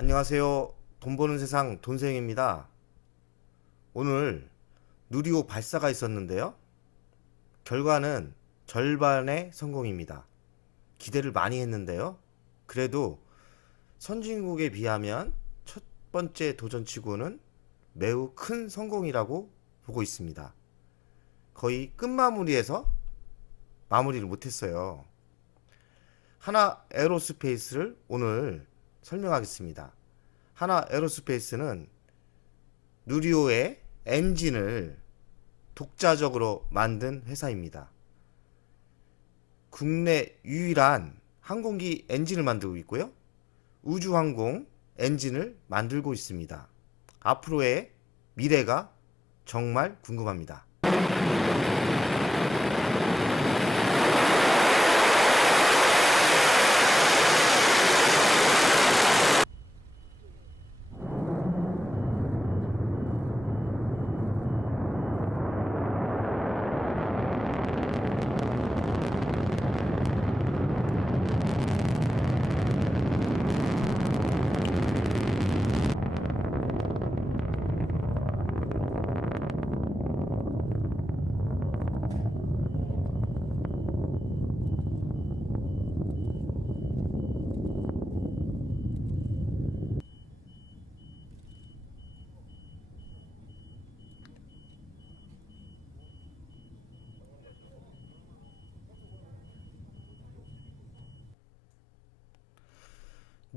안녕하세요. 돈 버는 세상 돈생입니다. 오늘 누리호 발사가 있었는데요. 결과는 절반의 성공입니다. 기대를 많이 했는데요. 그래도 선진국에 비하면 첫 번째 도전치고는 매우 큰 성공이라고 보고 있습니다. 거의 끝마무리에서 마무리를 못했어요. 하나 에어로스페이스를 오늘 설명하겠습니다. 하나 에어로스페이스는 누리호의 엔진을 독자적으로 만든 회사입니다. 국내 유일한 항공기 엔진을 만들고 있고요. 우주항공 엔진을 만들고 있습니다. 앞으로의 미래가 정말 궁금합니다.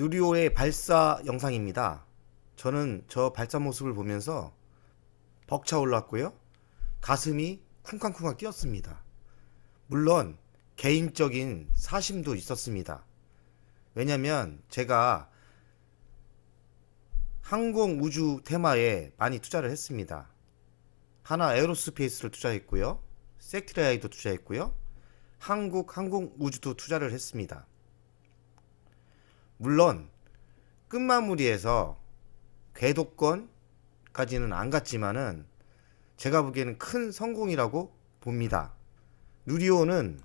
누리호의 발사 영상입니다. 저는 저 발사 모습을 보면서 벅차올랐고요. 가슴이 쿵쾅쿵쾅 뛰었습니다. 물론 개인적인 사심도 있었습니다. 왜냐면 제가 항공 우주 테마에 많이 투자를 했습니다. 하나 에어로스페이스를 투자했고요. 섹트레아이도 투자했고요. 한국 항공 우주도 투자를 했습니다. 물론 끝마무리에서 궤도권까지는 안 갔지만은 제가 보기에는 큰 성공이라고 봅니다. 누리호는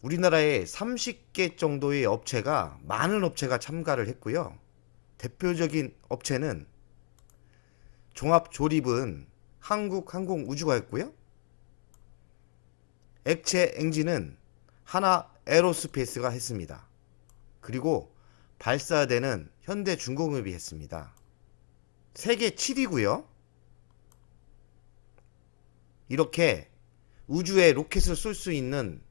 우리나라에 30개 정도의 업체가 많은 업체가 참가를 했고요. 대표적인 업체는 종합조립은 한국항공우주가 했고요. 액체 엔진은 하나 에어로스페이스가 했습니다. 그리고 발사대는 현대중공업이 했습니다. 세계 7위고요. 이렇게 우주에 로켓을 쏠 수 있는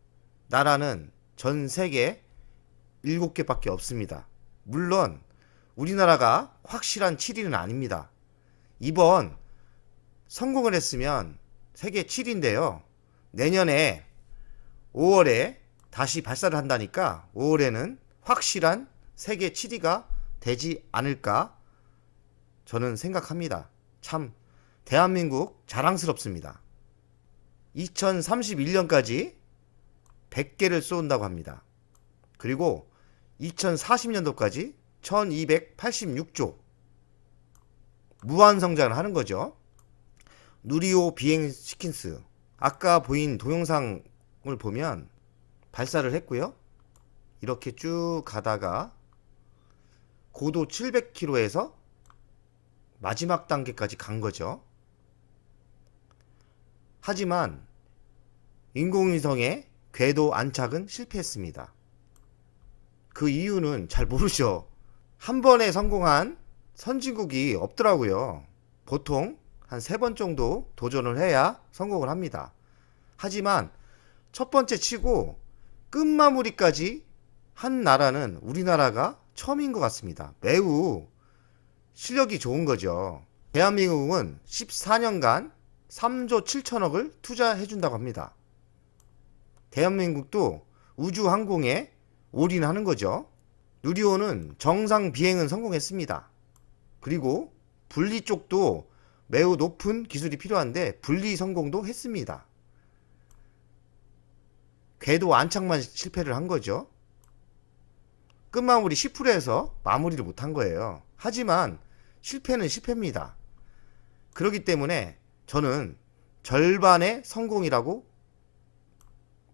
나라는 전 세계 7개밖에 없습니다. 물론 우리나라가 확실한 7위는 아닙니다. 이번 성공을 했으면 세계 7위인데요. 내년에 5월에 다시 발사를 한다니까 5월에는 확실한 세계 7위가 되지 않을까 저는 생각합니다. 참 대한민국 자랑스럽습니다. 2031년까지 100개를 쏜다고 합니다. 그리고 2040년도까지 1286조 무한 성장을 하는 거죠. 누리호 비행 시퀀스 아까 보인 동영상을 보면 발사를 했고요. 이렇게 쭉 가다가 고도 700km에서 마지막 단계까지 간 거죠. 하지만 인공위성의 궤도 안착은 실패했습니다. 그 이유는 잘 모르죠. 한 번에 성공한 선진국이 없더라고요. 보통 한 3번 정도 도전을 해야 성공을 합니다. 하지만 첫 번째 치고 끝마무리까지 한 나라는 우리나라가 처음인 것 같습니다. 매우 실력이 좋은 거죠. 대한민국은 14년간 3조 7천억을 투자해 준다고 합니다. 대한민국도 우주항공에 올인하는 거죠. 누리호는 정상 비행은 성공했습니다. 그리고 분리 쪽도 매우 높은 기술이 필요한데 분리 성공도 했습니다. 궤도 안착만 실패를 한 거죠. 끝마무리 10%에서 마무리를 못한 거예요. 하지만 실패는 실패입니다. 그렇기 때문에 저는 절반의 성공이라고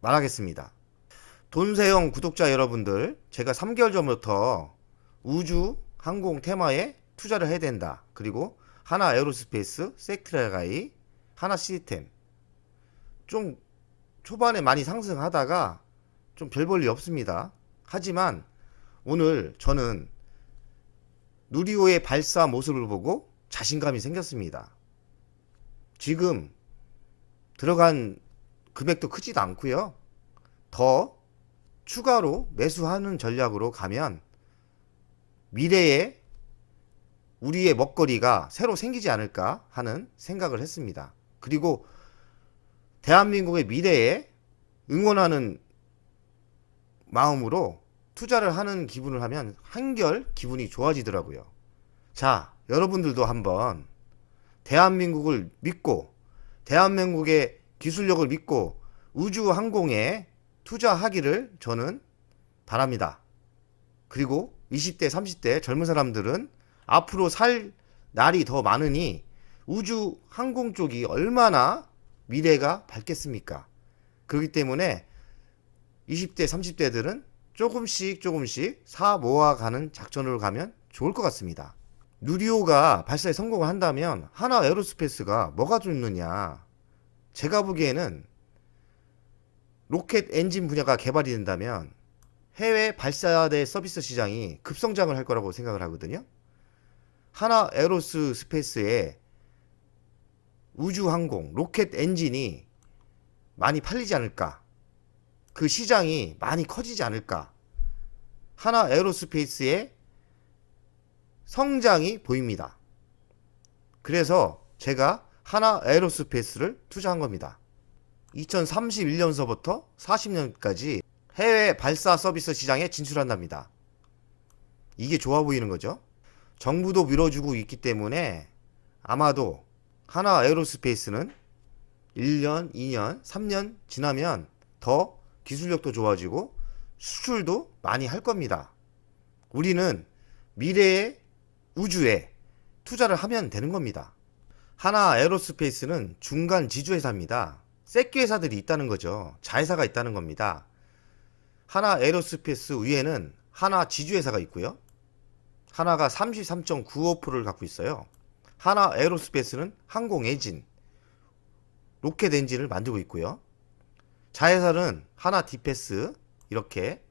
말하겠습니다. 돈세영 구독자 여러분들, 제가 3개월 전부터 우주 항공 테마에 투자를 해야 된다. 그리고 하나 에어로스페이스, 섹트레가이, 하나 시스템. 좀 초반에 많이 상승하다가 좀 별 볼 일 없습니다. 하지만 오늘 저는 누리호의 발사 모습을 보고 자신감이 생겼습니다. 지금 들어간 금액도 크지도 않고요. 더 추가로 매수하는 전략으로 가면 미래에 우리의 먹거리가 새로 생기지 않을까 하는 생각을 했습니다. 그리고 대한민국의 미래에 응원하는 마음으로 투자를 하는 기분을 하면 한결 기분이 좋아지더라고요. 자, 여러분들도 한번 대한민국을 믿고 대한민국의 기술력을 믿고 우주항공에 투자하기를 저는 바랍니다. 그리고 20대, 30대 젊은 사람들은 앞으로 살 날이 더 많으니 우주항공 쪽이 얼마나 미래가 밝겠습니까? 그렇기 때문에 20대, 30대들은 조금씩 사 모아가는 작전으로 가면 좋을 것 같습니다. 누리호가 발사에 성공을 한다면 하나 에어로스페이스가 뭐가 좋느냐? 제가 보기에는 로켓 엔진 분야가 개발이 된다면 해외 발사대 서비스 시장이 급성장을 할 거라고 생각을 하거든요. 하나 에어로스페이스의 우주항공 로켓 엔진이 많이 팔리지 않을까? 그 시장이 많이 커지지 않을까? 하나 에어로스페이스의 성장이 보입니다. 그래서 제가 하나 에어로스페이스를 투자한 겁니다. 2031년서부터 40년까지 해외 발사 서비스 시장에 진출한답니다. 이게 좋아 보이는 거죠. 정부도 밀어주고 있기 때문에 아마도 하나 에어로스페이스는 1년, 2년, 3년 지나면 더 기술력도 좋아지고 수출도 많이 할 겁니다. 우리는 미래의 우주에 투자를 하면 되는 겁니다. 하나 에어로스페이스는 중간 지주회사입니다. 새끼 회사들이 있다는 거죠. 자회사가 있다는 겁니다. 하나 에어로스페이스 위에는 하나 지주회사가 있고요. 하나가 33.95%를 갖고 있어요. 하나 에어로스페이스는 항공 엔진, 로켓 엔진을 만들고 있고요. 자회사는 하나 디페스, 이렇게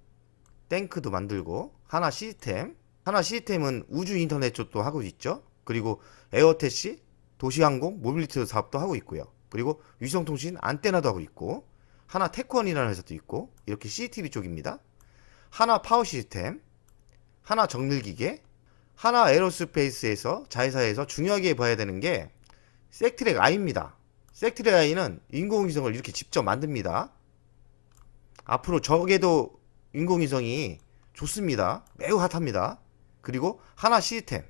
탱크도 만들고, 하나 시스템은 우주 인터넷 쪽도 하고 있죠. 그리고 에어태시, 도시항공, 모빌리티 사업도 하고 있고요. 그리고 위성통신 안테나도 하고 있고, 하나 테크원이라는 회사도 있고, 이렇게 CCTV 쪽입니다. 하나 파워 시스템, 하나 정밀기계, 하나 에어로스페이스에서 자회사에서 중요하게 봐야 되는 게 섹트랙 I입니다. 섹트랙 I는 인공위성을 이렇게 직접 만듭니다. 앞으로 저게도 인공위성이 좋습니다. 매우 핫합니다. 그리고 하나 시스템,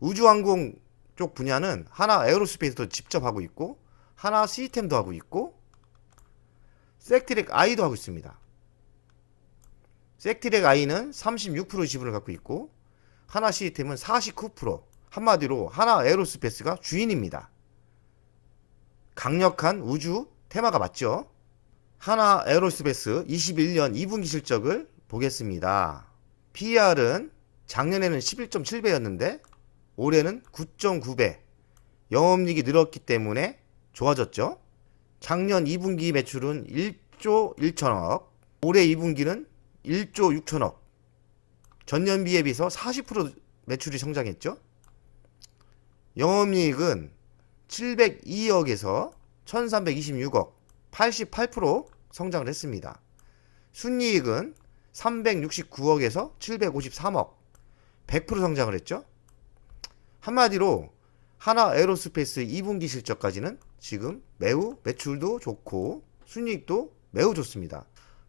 우주항공 쪽 분야는 하나 에어로스페이스도 직접 하고 있고, 하나 시스템도 하고 있고, 섹트랙 I도 하고 있습니다. 섹트랙 I는 36% 지분을 갖고 있고, 하나 시스템은 49%. 한마디로 하나 에어로스페이스가 주인입니다. 강력한 우주 테마가 맞죠? 하나 에어로스페이스 21년 2분기 실적을 보겠습니다. PER은 작년에는 11.7배였는데 올해는 9.9배. 영업이익이 늘었기 때문에 좋아졌죠. 작년 2분기 매출은 1조 1천억, 올해 2분기는 1조 6천억. 전년비에 비해서 40% 매출이 성장했죠. 영업이익은 702억에서 1326억, 88% 성장을 했습니다. 순이익은 369억에서 753억, 100% 성장을 했죠. 한마디로 하나 에어로스페이스 2분기 실적까지는 지금 매우 매출도 좋고 순이익도 매우 좋습니다.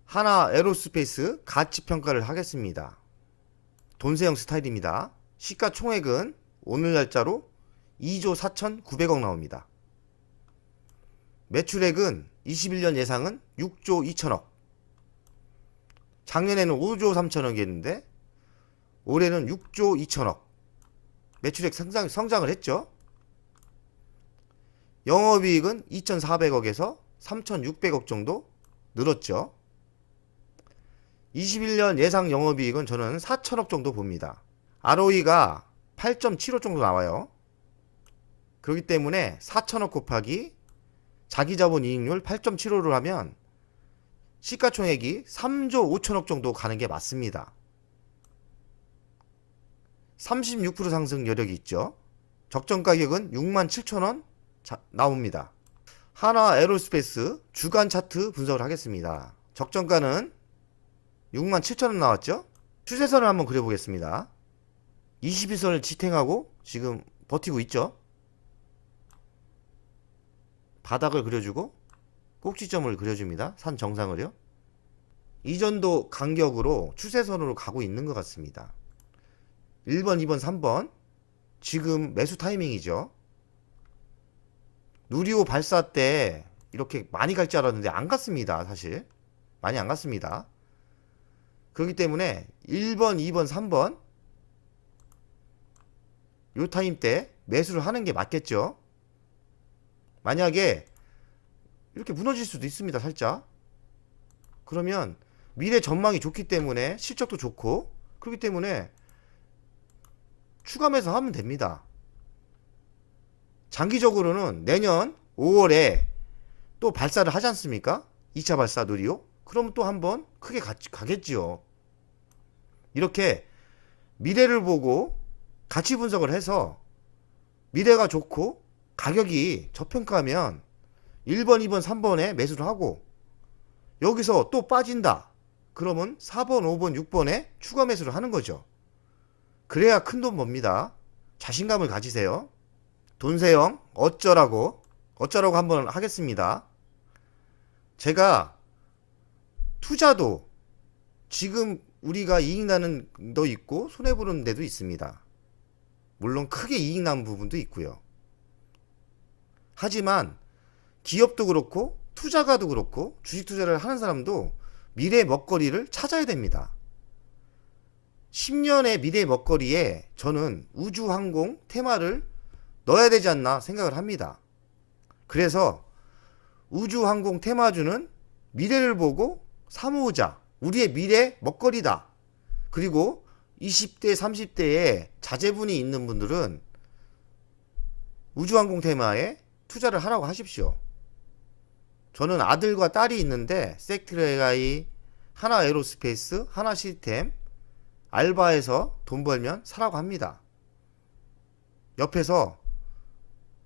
하나 에어로스페이스 가치평가를 하겠습니다. 돈세형 스타일입니다. 시가총액은 오늘 날짜로 2조 4,900억 나옵니다. 매출액은 21년 예상은 6조 2천억. 작년에는 5조 3천억이었는데 올해는 6조 2천억. 매출액 성장을 했죠. 영업이익은 2,400억에서 3,600억 정도 늘었죠. 21년 예상 영업이익은 저는 4천억 정도 봅니다. ROE가 8.75 정도 나와요. 그렇기 때문에 4천억 곱하기 자기자본 이익률 8.75를 하면 시가총액이 3조 5천억 정도 가는 게 맞습니다. 36% 상승 여력이 있죠. 적정 가격은 67,000원 나옵니다. 하나 에어로스페이스 주간 차트 분석을 하겠습니다. 적정가는 67,000원 나왔죠. 추세선을 한번 그려보겠습니다. 21선을 지탱하고 지금 버티고 있죠. 바닥을 그려주고 꼭지점을 그려줍니다. 산 정상을요. 이전도 간격으로 추세선으로 가고 있는 것 같습니다. 1번, 2번, 3번 지금 매수 타이밍이죠. 누리호 발사 때 이렇게 많이 갈 줄 알았는데 안 갔습니다. 사실 많이 안 갔습니다. 그렇기 때문에 1번, 2번, 3번 요 타임 때 매수를 하는 게 맞겠죠. 만약에 이렇게 무너질 수도 있습니다. 살짝. 그러면 미래 전망이 좋기 때문에 실적도 좋고 그렇기 때문에 추가 매수하면 됩니다. 장기적으로는 내년 5월에 또 발사를 하지 않습니까? 2차 발사 누리호. 그러면 또 한번 크게 가겠지요. 이렇게 미래를 보고 가치 분석을 해서 미래가 좋고 가격이 저평가하면 1번, 2번, 3번에 매수를 하고 여기서 또 빠진다. 그러면 4번, 5번, 6번에 추가 매수를 하는 거죠. 그래야 큰돈 법니다. 자신감을 가지세요. 돈세영 어쩌라고 한번 하겠습니다. 제가 투자도 지금 우리가 이익 나는 도 있고 손해보는 데도 있습니다. 물론 크게 이익 나는 부분도 있고요. 하지만 기업도 그렇고 투자가도 그렇고 주식 투자를 하는 사람도 미래 먹거리를 찾아야 됩니다. 10년의 미래 먹거리에 저는 우주항공 테마를 넣어야 되지 않나 생각을 합니다. 그래서 우주항공 테마주는 미래를 보고 사모으자. 우리의 미래 먹거리다. 그리고 20대, 30대에 자제분이 있는 분들은 우주항공 테마에 투자를 하라고 하십시오. 저는 아들과 딸이 있는데 섹트레가이, 하나 에어로스페이스, 하나 시스템 알바해서 돈 벌면 사라고 합니다. 옆에서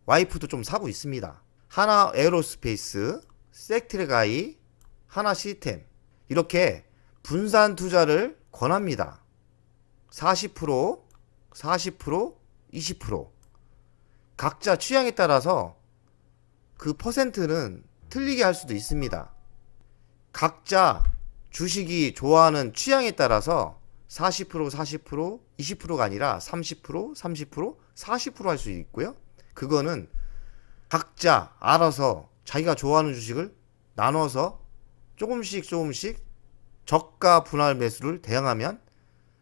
와이프도 좀 사고 있습니다. 하나 에어로스페이스, 섹트레가이, 하나 시스템 이렇게 분산 투자를 권합니다. 40%, 40%, 20% 각자 취향에 따라서 그 퍼센트는 틀리게 할 수도 있습니다. 각자 주식이 좋아하는 취향에 따라서 40%, 40%, 20%가 아니라 30%, 30%, 40% 할 수 있고요. 그거는 각자 알아서 자기가 좋아하는 주식을 나눠서 조금씩 저가 분할 매수를 대응하면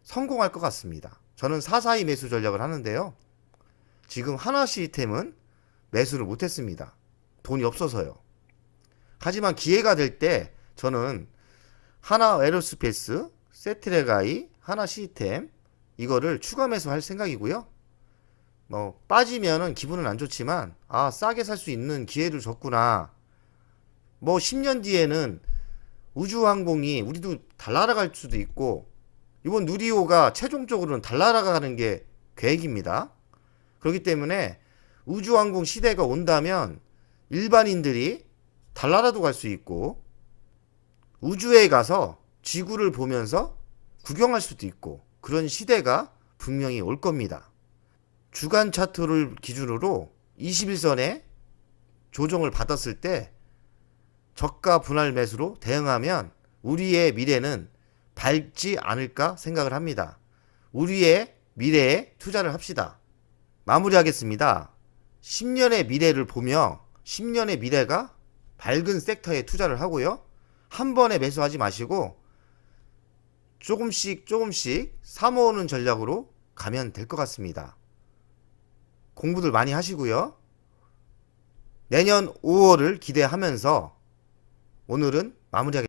성공할 것 같습니다. 저는 442 매수 전략을 하는데요. 지금 하나 시스템은 매수를 못했습니다. 돈이 없어서요. 하지만 기회가 될 때 저는 하나 에어로스페이스, 세트레가이, 하나 시스템 이거를 추가 매수할 생각이고요. 빠지면은 기분은 안 좋지만 싸게 살 수 있는 기회를 줬구나. 10년 뒤에는 우주항공이 우리도 달 날아갈 수도 있고 이번 누리호가 최종적으로는 달 날아가는 게 계획입니다. 그렇기 때문에 우주항공 시대가 온다면 일반인들이 달 나라도 갈 수 있고 우주에 가서 지구를 보면서 구경할 수도 있고 그런 시대가 분명히 올 겁니다. 주간 차트를 기준으로 21선에 조정을 받았을 때 저가 분할 매수로 대응하면 우리의 미래는 밝지 않을까 생각을 합니다. 우리의 미래에 투자를 합시다. 마무리하겠습니다. 10년의 미래를 보며 10년의 미래가 밝은 섹터에 투자를 하고요. 한 번에 매수하지 마시고 조금씩 사모으는 전략으로 가면 될 것 같습니다. 공부들 많이 하시고요. 내년 5월을 기대하면서 오늘은 마무리하겠습니다.